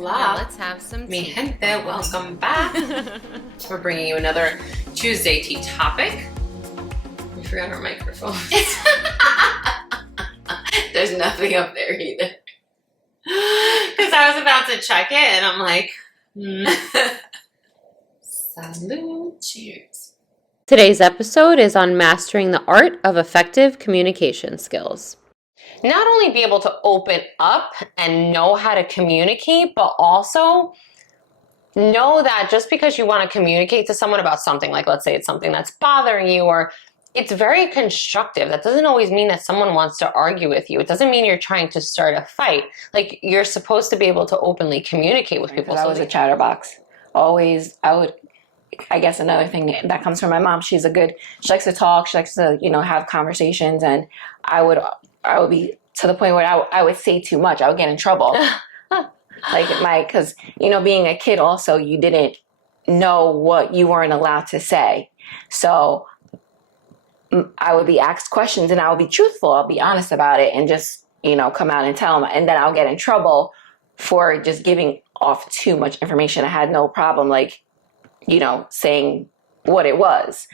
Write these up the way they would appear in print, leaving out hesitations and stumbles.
Hola. Let's have some Mi tea. gente, welcome back. We're bringing you another Tuesday tea topic. We forgot our microphone. There's nothing up there either. Because I was about to check it and I'm like, Salud. Cheers. Today's episode is on mastering the art of effective communication skills. Not only be able to open up and know how to communicate, but also know that just because you want to communicate to someone about something, like let's say it's something that's bothering you, or it's very constructive. That doesn't always mean that someone wants to argue with you. It doesn't mean you're trying to start a fight. Like, you're supposed to be able to openly communicate with people. I was a chatterbox. I guess another thing that comes from my mom, she likes to talk, she likes to, have conversations, and I would be to the point where I would say too much. I would get in trouble. Because, being a kid also, you didn't know what you weren't allowed to say. So I would be asked questions and I would be truthful. I'll be honest about it and just, come out and tell them. And then I'll get in trouble for just giving off too much information. I had no problem, saying what it was.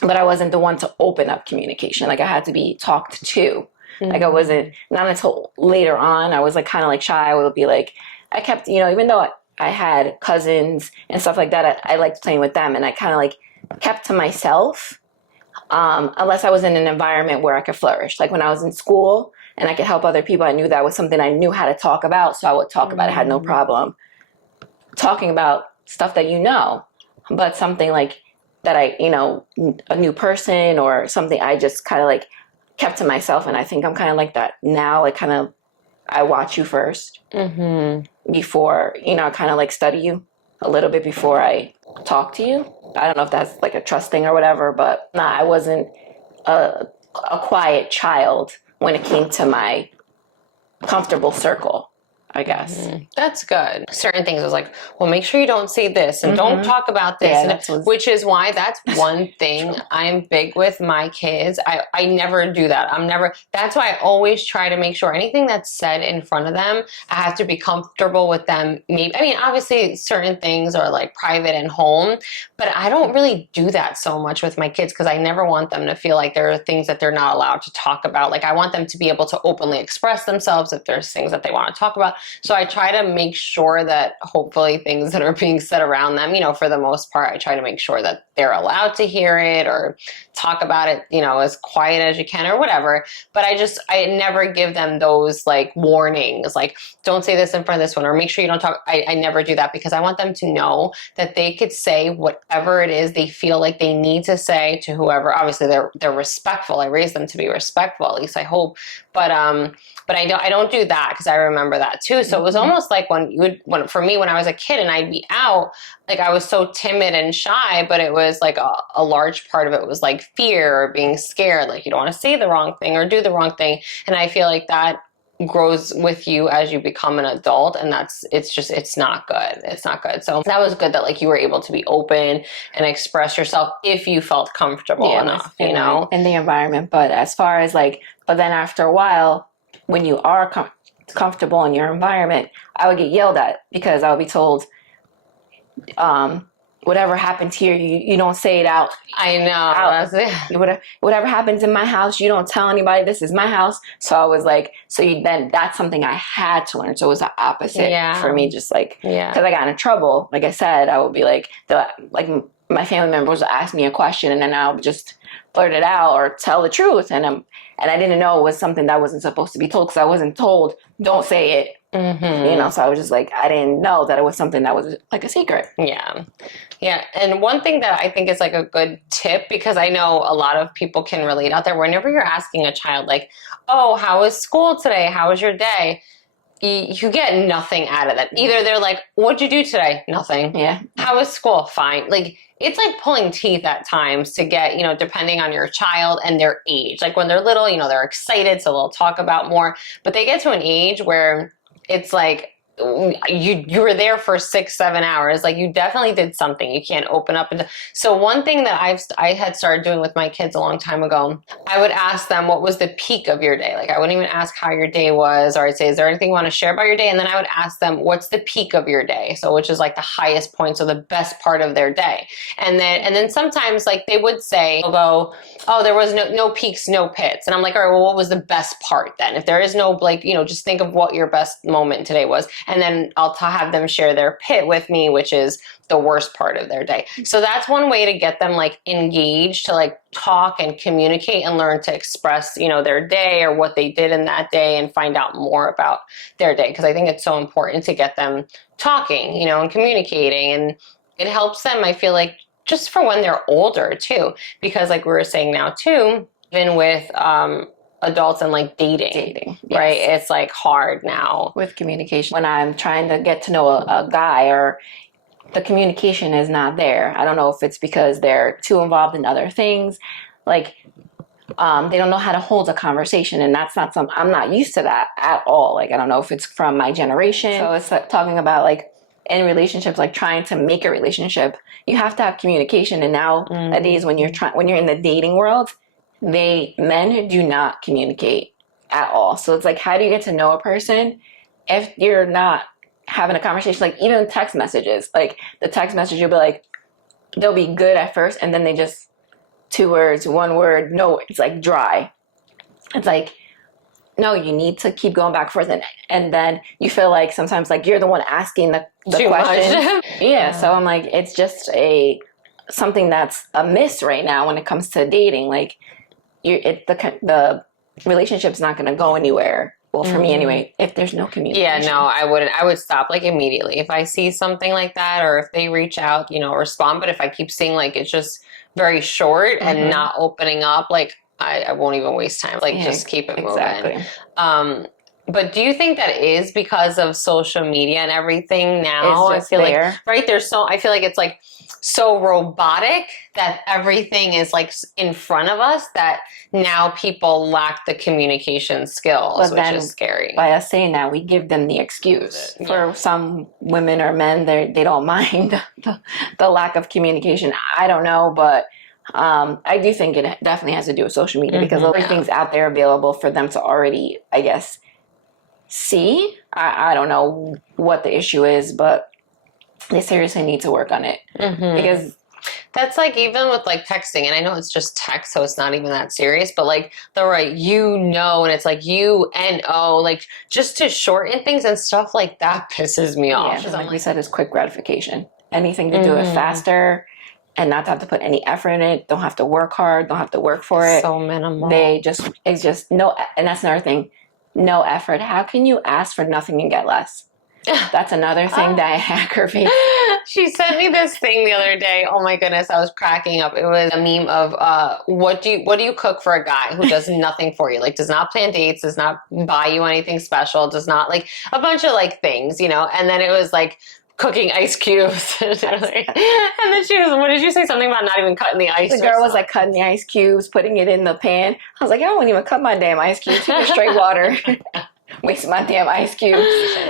But I wasn't the one to open up communication. I had to be talked to. I wasn't, not until later on, I was kind of shy. I would be I kept, even though I had cousins and stuff like that, I liked playing with them, and I kind of kept to myself, unless I was in an environment where I could flourish. When I was in school and I could help other people, I knew that was something I knew how to talk about. So I would talk about it. I had no problem talking about stuff that but something that a new person or something, I just kind of kept to myself. And I think I'm kind of like that now. I watch you first before, I kind of study you a little bit before I talk to you. I don't know if that's a trust thing or whatever, but I wasn't a quiet child when it came to my comfortable circle, I guess. That's good. Certain things, I was well, make sure you don't say this and don't talk about this. Yeah, which is why that's one thing I'm big with my kids. I never do that. That's why I always try to make sure anything that's said in front of them, I have to be comfortable with them. Obviously certain things are private and home, but I don't really do that so much with my kids because I never want them to feel like there are things that they're not allowed to talk about. I want them to be able to openly express themselves if there's things that they want to talk about. So I try to make sure that hopefully things that are being said around them, for the most part, I try to make sure that they're allowed to hear it or talk about it, as quiet as you can or whatever. But I never give them those warnings, don't say this in front of this one, or make sure you don't talk. I never do that because I want them to know that they could say whatever it is they feel like they need to say to whoever. Obviously they're respectful. I raised them to be respectful, at least I hope. But I don't do that because I remember that too. So it was almost for me when I was a kid and I'd be out, I was so timid and shy, but it was a large part of it was fear or being scared. You don't want to say the wrong thing or do the wrong thing. And I feel that grows with you as you become an adult, and it's not good. It's not good. So that was good that you were able to be open and express yourself if you felt comfortable enough, in the environment. But as far as but then after a while, when you are comfortable in your environment, I would get yelled at because I would be told, whatever happens here, you don't say it out. I know. Whatever happens in my house, you don't tell anybody. This is my house. So I was then that's something I had to learn. So it was the opposite for me, just because I got in trouble. Like I said, I would be my family members would ask me a question and then I would just blurt it out or tell the truth. And I didn't know it was something that wasn't supposed to be told because I wasn't told, don't say it. So I was just I didn't know that it was something that was a secret. Yeah. And one thing that I think is a good tip, because I know a lot of people can relate out there, whenever you're asking a child oh, how was school today? How was your day? You get nothing out of that. Either they're what'd you do today? Nothing. Yeah. How was school? Fine. It's pulling teeth at times to get, depending on your child and their age. When they're little, they're excited, so they'll talk about more. But they get to an age where it's you were there for 6-7 hours. Like, you definitely did something. You can't open up. So one thing that I had started doing with my kids a long time ago, I would ask them, what was the peak of your day? Like, I wouldn't even ask how your day was, or I'd say, is there anything you want to share about your day? And then I would ask them, what's the peak of your day? So, which is like the highest point, so the best part of their day. And then sometimes, like, they would say, they'll go, oh, there was no peaks, no pits. And I'm like, all right, well, what was the best part then? If there is no, like, just think of what your best moment today was. And then I'll have them share their pit with me, which is the worst part of their day. So that's one way to get them, like, engaged, to, like, talk and communicate and learn to express, their day or what they did in that day, and find out more about their day. Because I think it's so important to get them talking, and communicating. And it helps them, I feel like, just for when they're older too. Because, like we were saying now too, even with adults and, like, dating, yes. right? It's, like, hard now with communication. When I'm trying to get to know a guy, or the communication is not there, I don't know if it's because they're too involved in other things, like they don't know how to hold a conversation, and that's not something I'm not used to that at all. Like, I don't know if it's from my generation. So it's like talking about, like, in relationships, like trying to make a relationship, you have to have communication. And nowadays, when you're in the dating world, men do not communicate at all. So it's like, how do you get to know a person if you're not having a conversation? Like, even text messages, like the text message, you'll be like, they'll be good at first, and then they just 2 words, 1 word, no, it's like dry. It's like, no, you need to keep going back and forth, and then you feel like sometimes, like, you're the one asking the question. Yeah, so I'm like, it's just something that's a miss right now when it comes to dating. Like, the relationship's not going to go anywhere. Well, for me anyway, if there's no communication. Yeah, no, I wouldn't. I would stop, like, immediately. If I see something like that, or if they reach out, respond. But if I keep seeing, like, it's just very short and not opening up, like, I won't even waste time. Like, just keep it moving. Exactly. But do you think that is because of social media and everything now? It's just there. Like, right, I feel like it's, like, so robotic that everything is, like, in front of us, that now people lack the communication skills, which is scary. By us saying that, we give them the excuse. For some women or men, they don't mind the lack of communication. I don't know, but I do think it definitely has to do with social media, because everything's out there available for them to already, I guess, see. I don't know what the issue is, but they seriously need to work on it. Because that's, like, even with, like, texting, and I know it's just text, so it's not even that serious, but, like, the right, and it's like UNO, like, just to shorten things and stuff like that pisses me off. Yeah, like we said, it's quick gratification. Anything to do it faster and not to have to put any effort in it, don't have to work hard, don't have to work for it. So minimal. It's just no, and that's another thing, no effort. How can you ask for nothing and get less? That's another thing that aggravates. She sent me this thing the other day. Oh my goodness, I was cracking up. It was a meme of what do you cook for a guy who does nothing for you? Like, does not plan dates, does not buy you anything special, does not, like, a bunch of, like, things, And then it was like cooking ice cubes. And then she was, what did you say? Something about not even cutting the ice. The girl was like cutting the ice cubes, putting it in the pan. I was like, I don't even cut my damn ice cubes. It's straight water. Waste my damn ice cubes.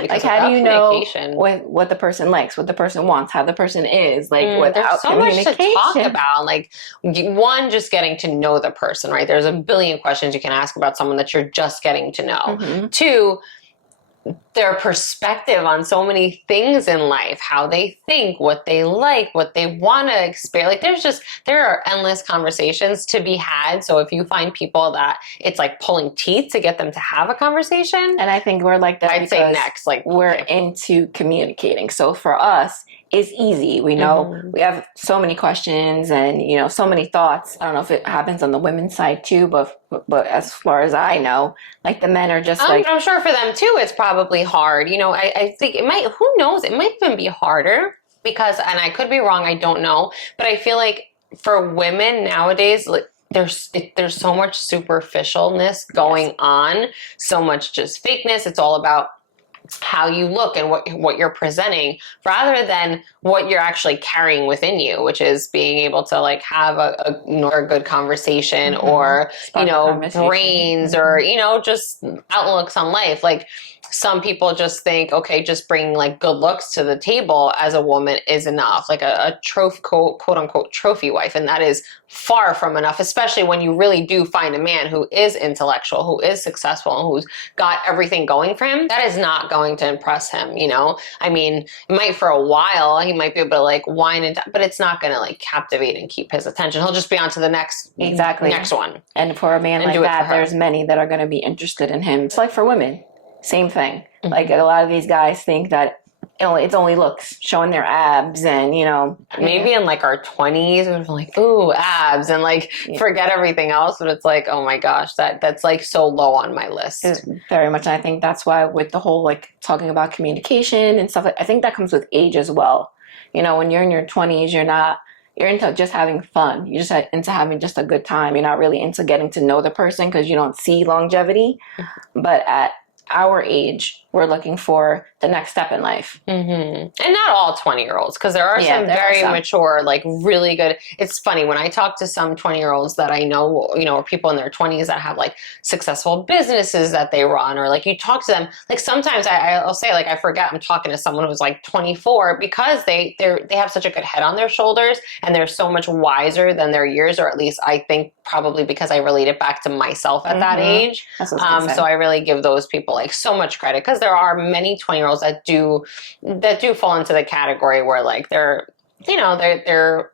Like, how do you know what the person likes, what the person wants, how the person is, like, without so much to talk about. Like, one, just getting to know the person, right? There's a billion questions you can ask about someone that you're just getting to know. 2, their perspective on so many things in life, how they think, what they like, what they want to experience. Like, there are endless conversations to be had. So if you find people that it's like pulling teeth to get them to have a conversation. And I think we're like that. I'd say next, like, we're into communicating. So for us, it's easy. We know we have so many questions and, so many thoughts. I don't know if it happens on the women's side too, but as far as I know, like, the men are just like, I'm sure for them too, it's probably hard. I think it might, who knows, it might even be harder because, and I could be wrong, I don't know, but I feel like for women nowadays, like, there's so much superficialness going on, so much just fakeness. It's all about how you look and what you're presenting rather than what you're actually carrying within you, which is being able to like have a good conversation or, Spark a conversation. brains or, just outlooks on life. Like some people just think, okay, just bring like good looks to the table as a woman is enough, like a quote unquote trophy wife. And that is far from enough, especially when you really do find a man who is intellectual, who is successful, and who's got everything going for him. That is not going to impress him, I mean, it might for a while, he might be able to like wine and but it's not going to like captivate and keep his attention. He'll just be on to the next one. And for a man And like that, there's many that are going to be interested in him. It's like for women, same thing. Like a lot of these guys think that it's only looks, showing their abs, and maybe in like our 20s we're like, ooh, abs, and like forget everything else. But it's like, oh my gosh, that's like so low on my list. Very much. And I think that's why with the whole like talking about communication and stuff, I think that comes with age as well. When you're in your 20s, you're into just having fun. You're just into having just a good time. You're not really into getting to know the person because you don't see longevity. But at our age, we're looking for the next step in life. And not all 20-year-olds, because there are some very mature, like really good. It's funny when I talk to some 20-year-olds that I know, or people in their 20s that have like successful businesses that they run, or like you talk to them, like sometimes I'll say like I forget I'm talking to someone who's like 24 because they have such a good head on their shoulders and they're so much wiser than their years, or at least I think probably because I relate it back to myself at that age. So I really give those people like so much credit, because there are many 20-year-olds that do fall into the category where like they're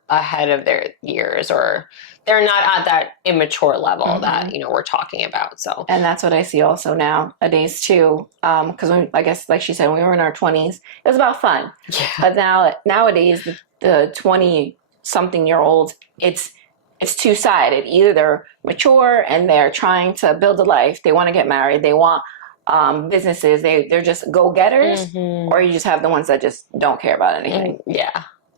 ahead of their years, or they're not at that immature level that we're talking about. So, and that's what I see also nowadays too, because I guess like she said, when we were in our 20s, it was about fun. But nowadays the 20-something-year-olds, it's two-sided. Either they're mature and they're trying to build a life, they want to get married, they want businesses, they're just go-getters, or you just have the ones that just don't care about anything.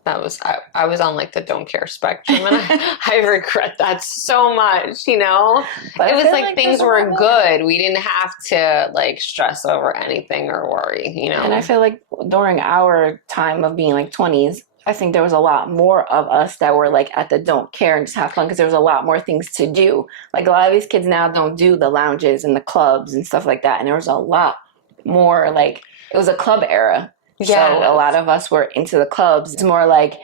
That was I was on like the don't care spectrum, and I regret that so much. But it was like things were good. We didn't have to like stress over anything or worry. And I feel like during our time of being like 20s, I think there was a lot more of us that were like at the don't care and just have fun, because there was a lot more things to do. Like a lot of these kids now don't do the lounges and the clubs and stuff like that. And there was a lot more, like it was a club era. So a lot of us were into the clubs. It's more like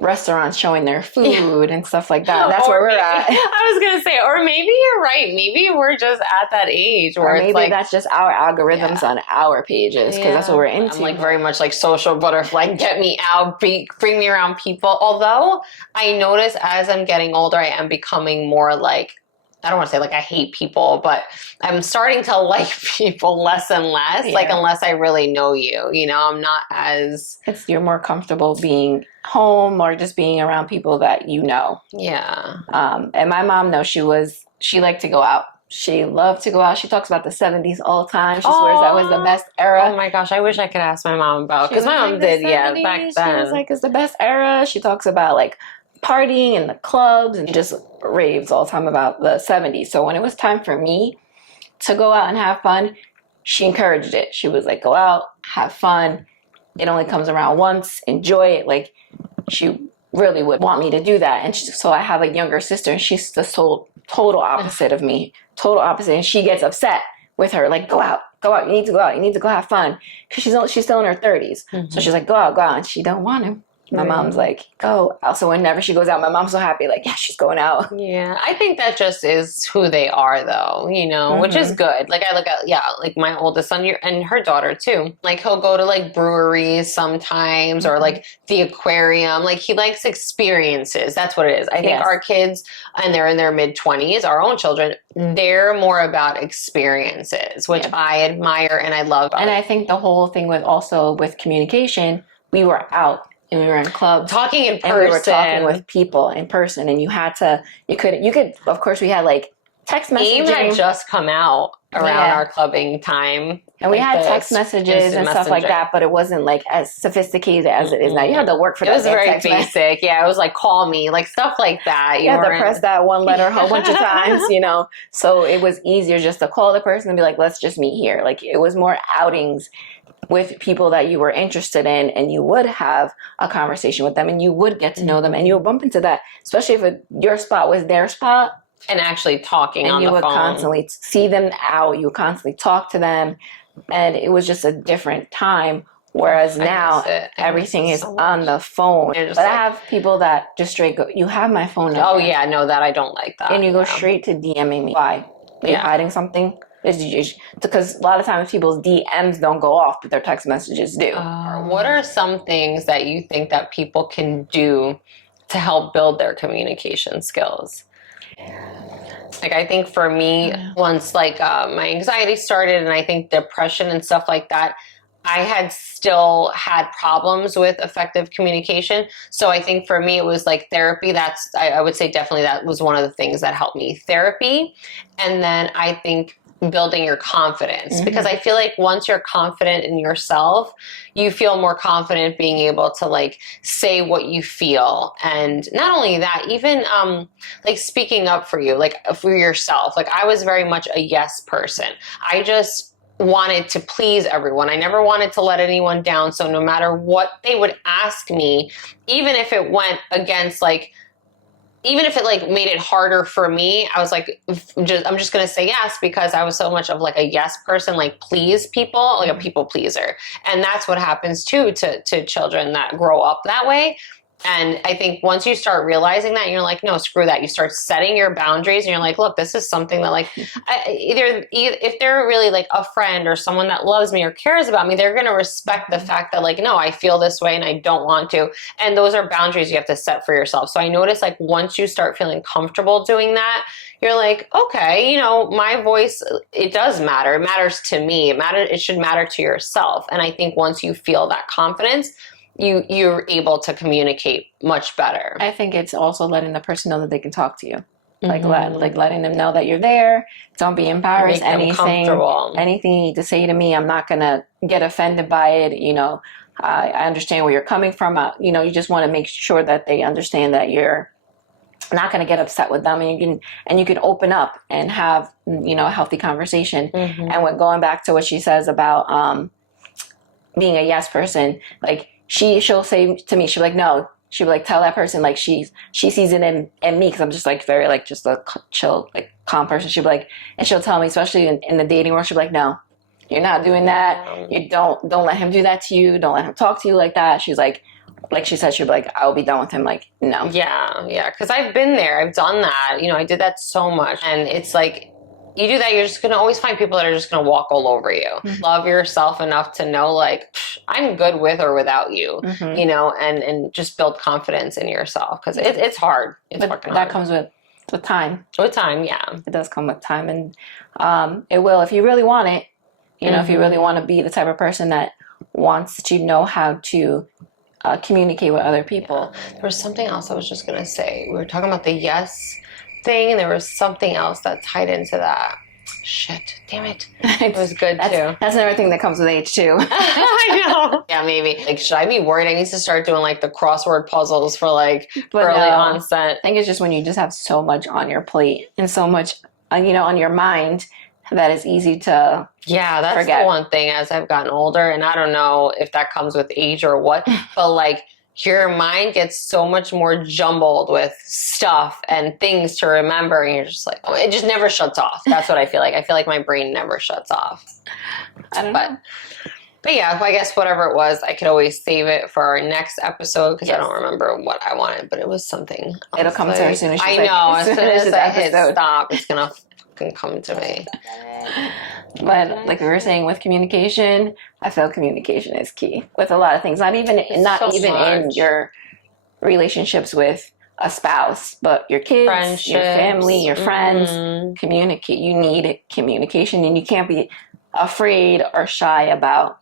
restaurants showing their food and stuff like that. That's where we're at. I was gonna say, or maybe you're right. Maybe we're just at that age where maybe it's like that's just our algorithms on our pages, because that's what we're into. I'm like very much like social butterfly. Get me out, bring me around people. Although I notice as I'm getting older, I am becoming more like, I don't want to say like I hate people, but I'm starting to like people less and less. Like unless I really know you, I'm not as. You're more comfortable being home or just being around people that you know. Yeah. And my mom, no, she liked to go out. She loved to go out. She talks about the 70s all the time. She swears that was the best era. Oh my gosh, I wish I could ask my mom about, because my mom did, back then. She was like, it's the best era. She talks about like partying in the clubs and just raves all the time about the 70s. So when it was time for me to go out and have fun, she encouraged it. She was like, go out, have fun. It only comes around once. Enjoy it. Like, she really would want me to do that. And so I have a younger sister, and she's the total opposite of me. Total opposite. And she gets upset with her, like, go out. You need to go out. You need to go have fun. Because she's still in her 30s. So she's like, go out. And she don't want to. My mom's like, go. Also, whenever she goes out, my mom's so happy. Like, yeah, she's going out. Yeah, I think that just is who they are, though, which is good. Like, I look at, like my oldest son and her daughter, too. Like, he'll go to, like, breweries sometimes or, like, the aquarium. Like, he likes experiences. That's what it is. I think our kids, and they're in their mid-20s, our own children, they're more about experiences, which I admire and I love. And I think the whole thing with communication, we were out. And we were in clubs talking in person, and we were talking with people in person, and you could of course, we had like text messaging. AIM had just come out around our clubbing time. And we like had the text messages instant and stuff like messenger. that, but it wasn't like as sophisticated as it is now. You had to work for It that. was very text message. basic. Yeah, it was like call me, like stuff like that. You had to weren't- press that one letter a whole bunch of times, you know. So it was easier just to call the person and be like, let's just meet here. Like it was more outings with people that you were interested in, and you would have a conversation with them and you would get to know them, and you would bump into that, especially if your spot was their spot. And actually talking And on you the would phone. constantly see them out. You would constantly talk to them. And it was just a different time. Whereas now everything is on the phone. But I have people that just straight go, you have my phone number. Oh yeah, no, that I don't like that. And you go straight to DMing me. Why? Are you hiding something? Because a lot of times people's DMs don't go off, but their text messages do. What are some things that you think that people can do to help build their communication skills? Like, I think for me, once like my anxiety started and I think depression and stuff like that, I had still had problems with effective communication. So I think for me, it was like therapy. I would say definitely that was one of the things that helped me, therapy. And then I think building your confidence, because I feel like once you're confident in yourself, you feel more confident being able to like say what you feel. And not only that, even like speaking up for you, like for yourself. Like I was very much a yes person. I just wanted to please everyone. I never wanted to let anyone down. So no matter what they would ask me, even if it went against like, even if it like made it harder for me, I was like, I'm just going to say yes, because I was so much of like a yes person, like please people, like a people pleaser. And that's what happens too to children that grow up that way. And I think once you start realizing that, you're like, no, screw that. You start setting your boundaries and you're like, look, this is something that like, either if they're really like a friend or someone that loves me or cares about me, they're going to respect the fact that like, no, I feel this way and I don't want to. And those are boundaries you have to set for yourself. So I noticed like once you start feeling comfortable doing that, you're like, okay, you know, my voice, it does matter. It matters to me. It should matter to yourself. And I think once you feel that confidence, you're able to communicate much better. I think it's also letting the person know that they can talk to you. Like letting them know that you're there. Don't be embarrassed. Anything you need to say to me, I'm not gonna get offended by it. You know, I understand where you're coming from. You know, you just want to make sure that they understand that you're not going to get upset with them, and you can open up and have, you know, a healthy conversation. And when going back to what she says about being a yes person, like she'll say to me, she'll be like, no, she'll be like, tell that person like she sees it in me, because I'm just like very like just a chill, like calm person. She'll be like, and she'll tell me, especially in the dating world, she'll be like, no, you're not doing that. You don't let him do that to you. Don't let him talk to you like that. She's like she said, she'll be like, I'll be done with him. Like, no. Yeah. Because I've been there. I've done that. You know, I did that so much. And it's like, you do that, you're just going to always find people that are just going to walk all over you. Love yourself enough to know, like, I'm good with or without you, you know, and just build confidence in yourself, because it's hard. It's fucking hard. That comes with time. With time, yeah. It does come with time. And it will, if you really want it, you know, if you really want to be the type of person that wants to know how to communicate with other people. There was something else I was just going to say. We were talking about the yes thing, and there was something else that tied into that. Shit, damn it. It was good too. That's another thing that comes with age too. I know. Yeah, maybe. Like, should I be worried? I need to start doing like the crossword puzzles for like early onset. I think it's just when you just have so much on your plate and so much, you know, on your mind, that it's easy to that's forget. The one thing as I've gotten older, and I don't know if that comes with age or what, but like your mind gets so much more jumbled with stuff and things to remember, and you're just like, oh, it just never shuts off. That's what I feel like. I feel like my brain never shuts off. I don't know. But yeah, I guess whatever it was, I could always save it for our next episode, because I don't remember what I wanted, but it was something. It'll come to her as soon as I know. As soon as I hit stop, it's going to come to me. But like we were saying, with communication, I feel communication is key with a lot of things. Not even in your relationships with a spouse, but your kids, your family, your friends. Communicate. You need communication, and you can't be afraid or shy about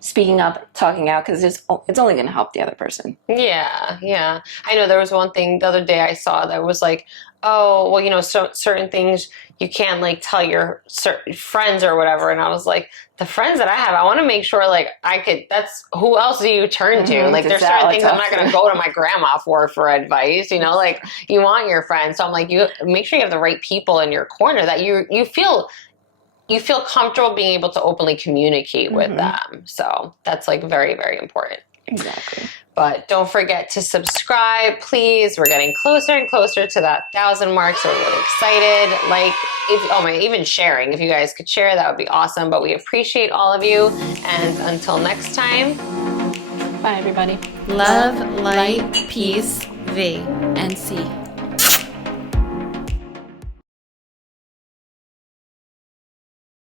speaking up, talking out, because it's only going to help the other person. Yeah. I know there was one thing the other day I saw that was like, oh, well, you know, so certain things you can't like tell your friends or whatever. And I was like, the friends that I have, I want to make sure like that's who else do you turn to? Like there's certain things I'm not going to go to my grandma for advice, you know, like you want your friends. So I'm like, you make sure you have the right people in your corner that you feel comfortable being able to openly communicate with them. So that's like very, very important. Exactly. But don't forget to subscribe, please. We're getting closer and closer to that 1,000 mark, so we're really excited. Like, even sharing. If you guys could share, that would be awesome. But we appreciate all of you. And until next time. Bye, everybody. Love, light, peace, V, and C.